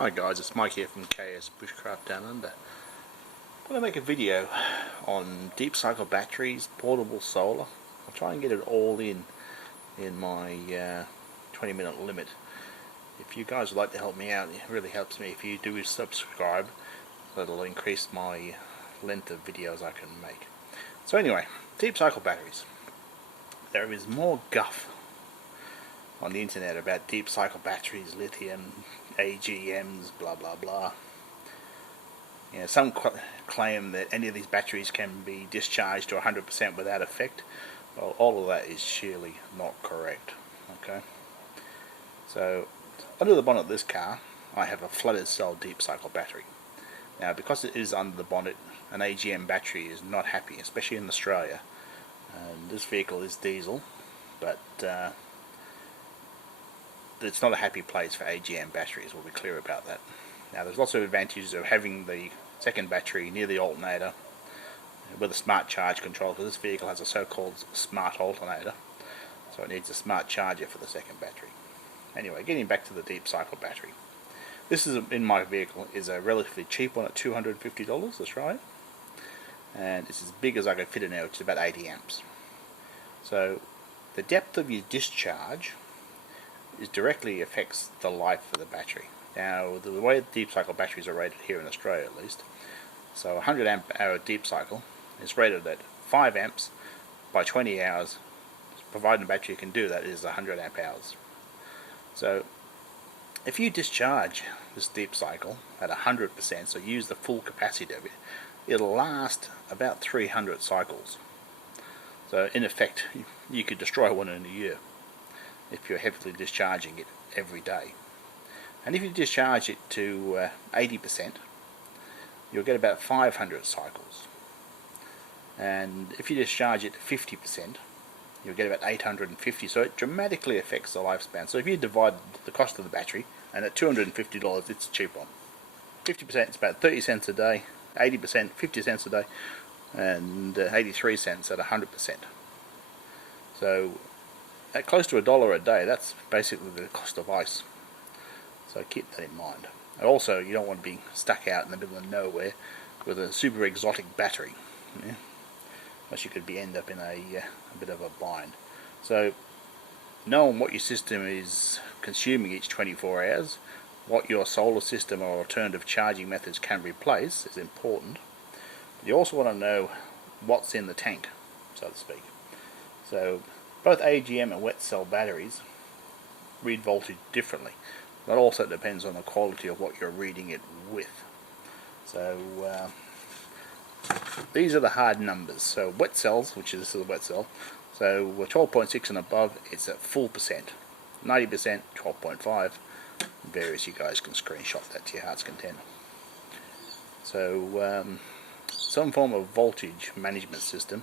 Hi guys, it's Mike here from KS Bushcraft Down Under. I'm going to make a video on deep cycle batteries, portable solar. I'll try and get it all in my 20-minute limit. If you guys would like to help me out, it really helps me if you do subscribe. That'll increase my length of videos I can make. So anyway, deep cycle batteries. There is more guff on the internet about deep cycle batteries, lithium, AGMs, blah blah blah. You know, some claim that any of these batteries can be discharged to 100% without effect. Well, all of that is sheerly not correct. Okay, so under the bonnet of this car I have a flooded cell deep cycle battery. Now, because it is under the bonnet, an AGM battery is not happy, especially in Australia. And this vehicle is diesel, but it's not a happy place for AGM batteries, we'll be clear about that. Now, there's lots of advantages of having the second battery near the alternator with a smart charge control, because this vehicle has a so-called smart alternator, so it needs a smart charger for the second battery. Anyway, getting back to the deep cycle battery. This is in my vehicle is a relatively cheap one at $250, that's right. And it's as big as I can fit in there, which is about 80 amps. So the depth of your discharge directly affects the life of the battery. Now, the way deep cycle batteries are rated here in Australia at least, so a 100 amp hour deep cycle is rated at 5 amps by 20 hours, providing the battery can do that, is 100 amp hours. So if you discharge this deep cycle at 100%, so use the full capacity of it, it'll last about 300 cycles. So in effect, you could destroy one in a year if you're heavily discharging it every day. And if you discharge it to 80%, you'll get about 500 cycles. And if you discharge it to 50%, you'll get about 850. So it dramatically affects the lifespan. So if you divide the cost of the battery, and at $250 it's a cheap one. 50% is about 30 cents a day, 80% 50 cents a day, and 83 cents at 100%. So at close to $1 a day, that's basically the cost of ice. So keep that in mind. And also, you don't want to be stuck out in the middle of nowhere with a super exotic battery, yeah? Unless you could end up in a bit of a bind. So knowing what your system is consuming each 24 hours, what your solar system or alternative charging methods can replace is important. But you also want to know what's in the tank, so to speak. So both AGM and wet cell batteries read voltage differently. That also depends on the quality of what you're reading it with. So these are the hard numbers. So wet cells, this is a wet cell, so 12.6 and above, it's at full percent. 90%, 12.5. Various, you guys can screenshot that to your heart's content. So some form of voltage management system.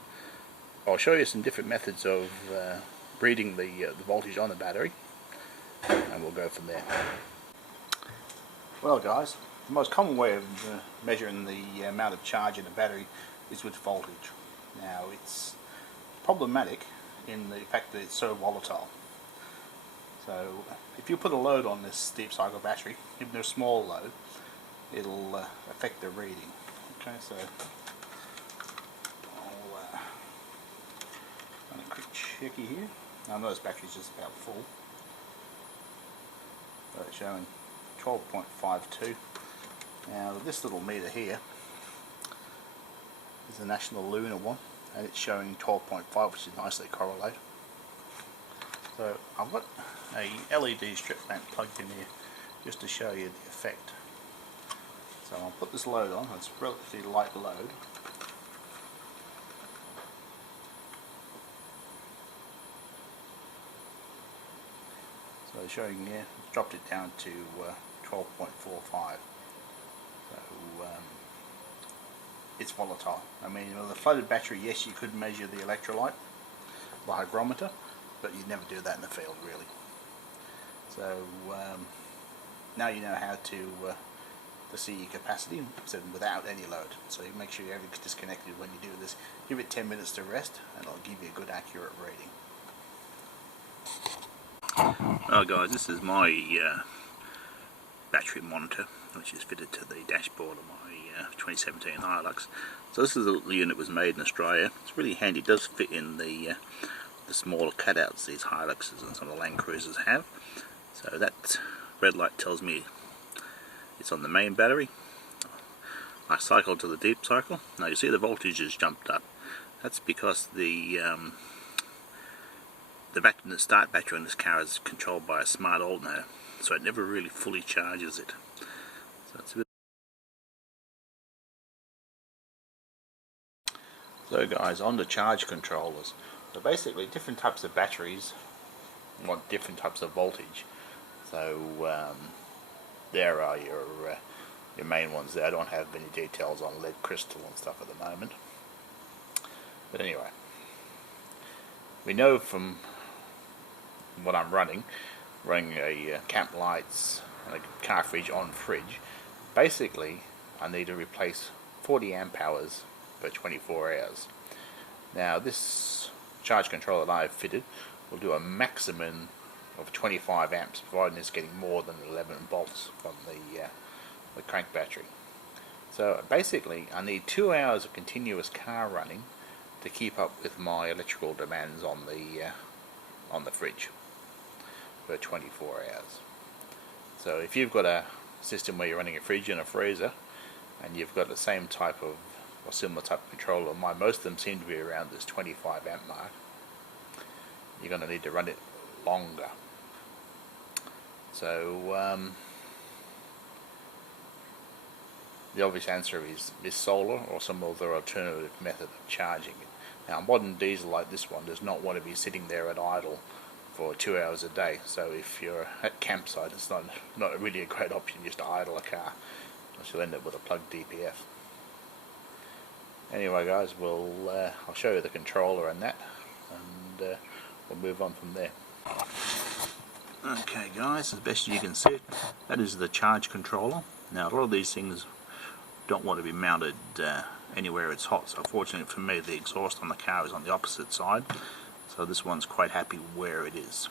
I'll show you some different methods of reading the voltage on the battery, and we'll go from there. Well guys, the most common way of measuring the amount of charge in a battery is with voltage. Now, it's problematic in the fact that it's so volatile. So if you put a load on this deep cycle battery, even a small load, it'll affect the reading. Okay, so a quick checky here. Now, this battery's just about full. So it's showing 12.52. Now, this little meter here is the National Lunar one, and it's showing 12.5, which is nicely correlated. So I've got a LED strip lamp plugged in here just to show you the effect. So I'll put this load on. It's a relatively light load. So showing here, it's dropped it down to 12.45. So it's volatile. I mean, with a flooded battery, yes, you could measure the electrolyte, the hygrometer, but you'd never do that in the field, really. So now you know how to see your capacity without any load. So you make sure everything's disconnected when you do this. Give it 10 minutes to rest, and it'll give you a good, accurate reading. Oh guys, this is my battery monitor, which is fitted to the dashboard of my 2017 Hilux. So this is the unit was made in Australia. It's really handy. It does fit in the smaller cutouts these Hiluxes and some of the Land Cruisers have. So that red light tells me it's on the main battery. I cycled to the deep cycle. Now you see the voltage has jumped up. That's because the start battery on this car is controlled by a smart alternator, so it never really fully charges it. So it's a bit. So guys, on the charge controllers. So basically different types of batteries want different types of voltage. So there are your main ones there. I don't have any details on lead crystal and stuff at the moment. But anyway, we know from what I'm running a camp lights and a car fridge on fridge, basically I need to replace 40 amp hours per 24 hours. Now this charge controller that I've fitted will do a maximum of 25 amps, providing it's getting more than 11 volts from the crank battery. So basically I need 2 hours of continuous car running to keep up with my electrical demands on the fridge for 24 hours. So if you've got a system where you're running a fridge and a freezer and you've got the same type of or similar type of controller, most of them seem to be around this 25 amp mark, you're going to need to run it longer. So the obvious answer is solar or some other alternative method of charging it. Now a modern diesel like this one does not want to be sitting there at idle for 2 hours a day, so if you're at campsite it's not really a great option just to idle a car, because you'll end up with a plugged DPF. Anyway guys, I'll show you the controller and that, and we'll move on from there. Okay guys, as best you can see it, that is the charge controller. Now a lot of these things don't want to be mounted anywhere it's hot, so fortunately for me the exhaust on the car is on the opposite side, so this one's quite happy where it is.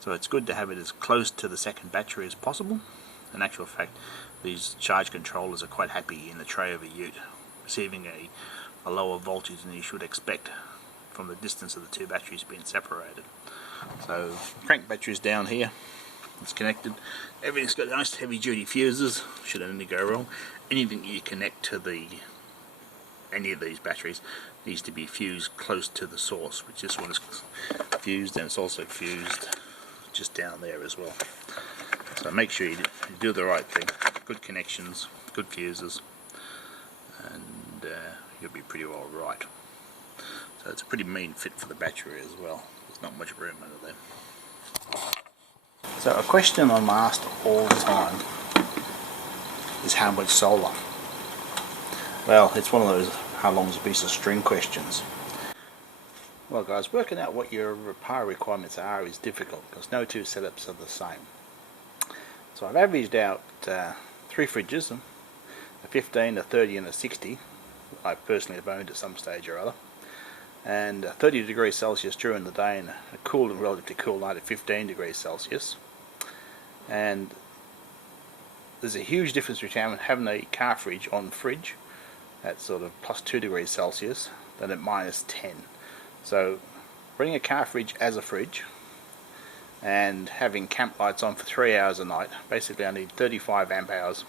So it's good to have it as close to the second battery as possible. In actual fact, these charge controllers are quite happy in the tray of a ute, receiving a lower voltage than you should expect from the distance of the two batteries being separated. So crank battery's down here, it's connected. Everything's got nice heavy duty fuses, should anything go wrong. Anything you connect to any of these batteries needs to be fused close to the source, which this one is fused, and it's also fused just down there as well. So make sure you do the right thing. Good connections, good fuses, and you'll be pretty well right. So it's a pretty mean fit for the battery as well. There's not much room under there. So a question I'm asked all the time is how much solar? Well, it's one of those how long's a piece of string questions. Well guys, working out what your power requirements are is difficult because no two setups are the same. So I've averaged out 3 fridges, a 15, a 30 and a 60. I personally have owned at some stage or other. And 30 degrees Celsius during the day and a cool and relatively cool night at 15 degrees Celsius. And there's a huge difference between having a car fridge on fridge at sort of plus 2 degrees Celsius than at minus 10. So running a car fridge as a fridge and having camp lights on for 3 hours a night, basically I need 35 amp hours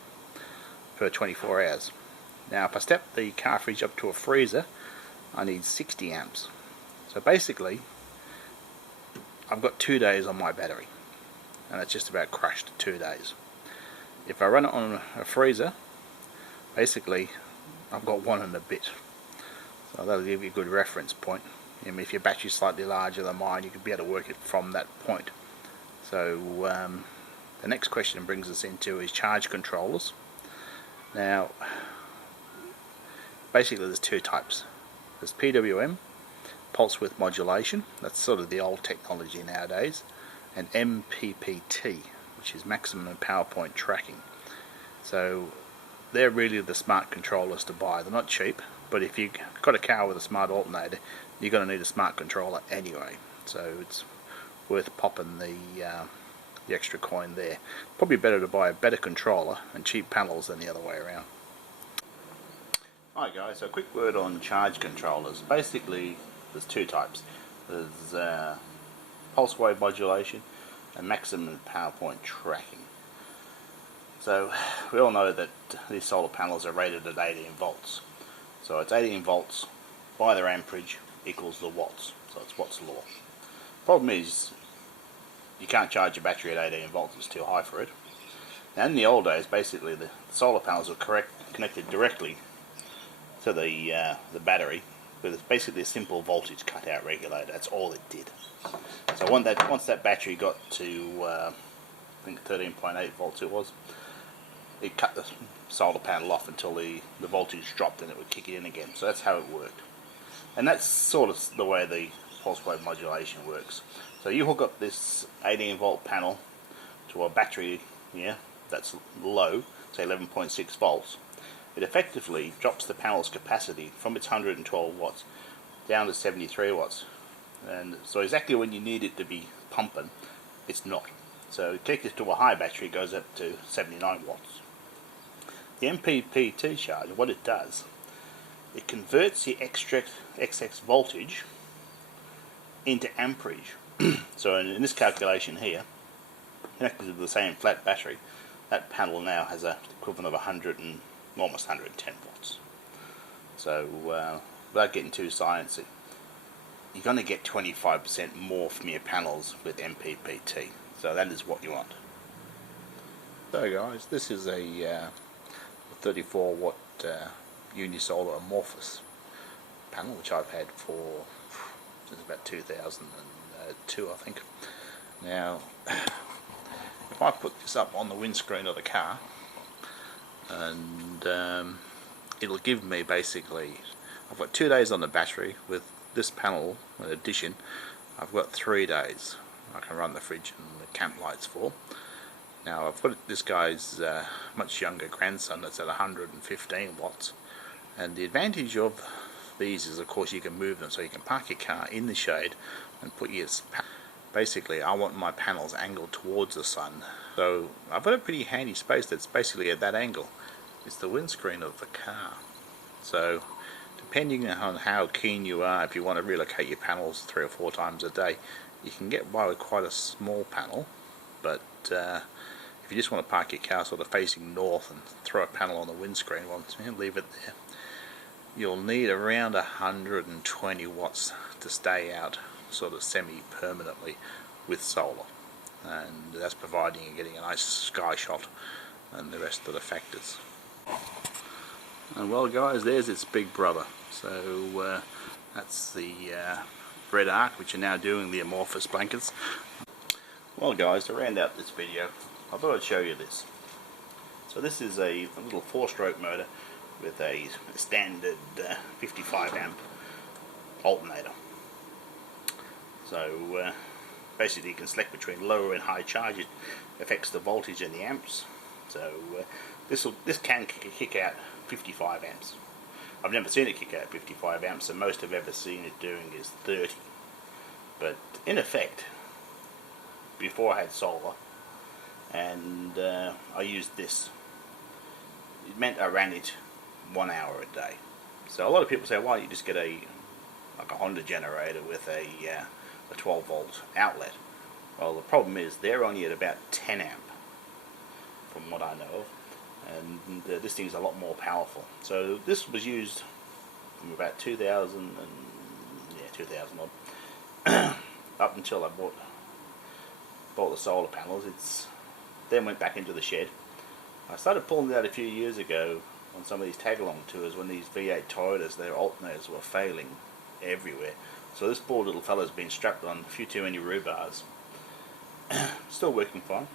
per 24 hours. Now if I step the car fridge up to a freezer, I need 60 amps. So basically I've got 2 days on my battery, and it's just about crushed 2 days. If I run it on a freezer, basically I've got 1 and a bit. So that'll give you a good reference point. I mean, if your battery's slightly larger than mine, you could be able to work it from that point. So the next question brings us into is charge controllers. Now basically there's 2 types. There's PWM, pulse width modulation, that's sort of the old technology nowadays, and MPPT, which is maximum power point tracking. So they're really the smart controllers to buy. They're not cheap, but if you've got a car with a smart alternator, you're going to need a smart controller anyway. So it's worth popping the the extra coin there. Probably better to buy a better controller and cheap panels than the other way around. Alright guys, so a quick word on charge controllers. Basically there's two types. There's pulse wave modulation and maximum power point tracking. So we all know that these solar panels are rated at 18 volts. So it's 18 volts by their amperage equals the watts. So it's Watt's law. Problem is, you can't charge a battery at 18 volts, it's too high for it. Now in the old days, basically the solar panels were connected directly to the battery with basically a simple voltage cutout regulator. That's all it did. So once that battery got to I think 13.8 volts it was, it cut the solar panel off until the voltage dropped and it would kick it in again. So that's how it worked. And that's sort of the way the pulse wave modulation works. So you hook up this 18 volt panel to a battery here that's low, say 11.6 volts. It effectively drops the panel's capacity from its 112 watts down to 73 watts. And so exactly when you need it to be pumping, it's not. So you take this to a high battery, it goes up to 79 watts. The MPPT charger, what it does, it converts the excess voltage into amperage. So in this calculation here, connected to the same flat battery, that panel now has an equivalent of almost 110 watts. So without getting too sciencey, you're going to get 25% more from your panels with MPPT. So that is what you want. So guys, this is a 34 watt unisolar amorphous panel which I've had for since about 2002 I think. Now if I put this up on the windscreen of the car, and it'll give me basically, I've got 2 days on the battery. With this panel in addition, I've got 3 days I can run the fridge and the camp lights for. Now I've got this guy's much younger grandson that's at 115 watts, and the advantage of these is of course you can move them, so you can park your car in the shade and put your basically I want my panels angled towards the sun. So I've got a pretty handy space that's basically at that angle. It's the windscreen of the car. So depending on how keen you are, if you want to relocate your panels 3 or 4 times a day, you can get by with quite a small panel. But if you just want to park your car sort of facing north and throw a panel on the windscreen, well, leave it there. You'll need around 120 watts to stay out sort of semi-permanently with solar, and that's providing you're getting a nice sky shot and the rest of the factors. And well guys, there's its big brother. So that's the Red Arc, which are now doing the amorphous blankets. Well guys, to round out this video, I thought I'd show you this. So this is a little 4-stroke motor with a standard 55 amp alternator. So basically you can select between low and high charge. It affects the voltage and the amps. So this can kick out 55 amps. I've never seen it kick out 55 amps, and most I've ever seen it doing is 30. But in effect, before I had solar and I used this, it meant I ran it 1 hour a day. So a lot of people say, why don't you just get a Honda generator with a 12 volt outlet? Well, the problem is they're only at about 10 amp from what I know of, and this thing's a lot more powerful. So this was used from about 2000 odd up until I bought the solar panels. It's then went back into the shed. I started pulling it out a few years ago on some of these tag-along tours when these V8 Toyotas, their alternators were failing everywhere. So this poor little fella's been strapped on a few too many rhubars. Still working fine,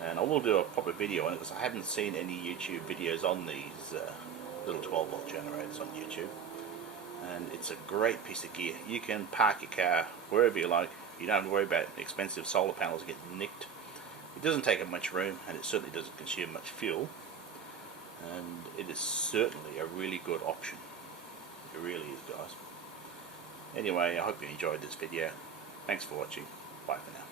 and I will do a proper video on it because I haven't seen any YouTube videos on these little 12 volt generators on YouTube. And it's a great piece of gear. You can park your car wherever you like. You don't have to worry about expensive solar panels getting nicked. It doesn't take up much room, and it certainly doesn't consume much fuel. And it is certainly a really good option. It really is, guys. Anyway, I hope you enjoyed this video. Thanks for watching. Bye for now.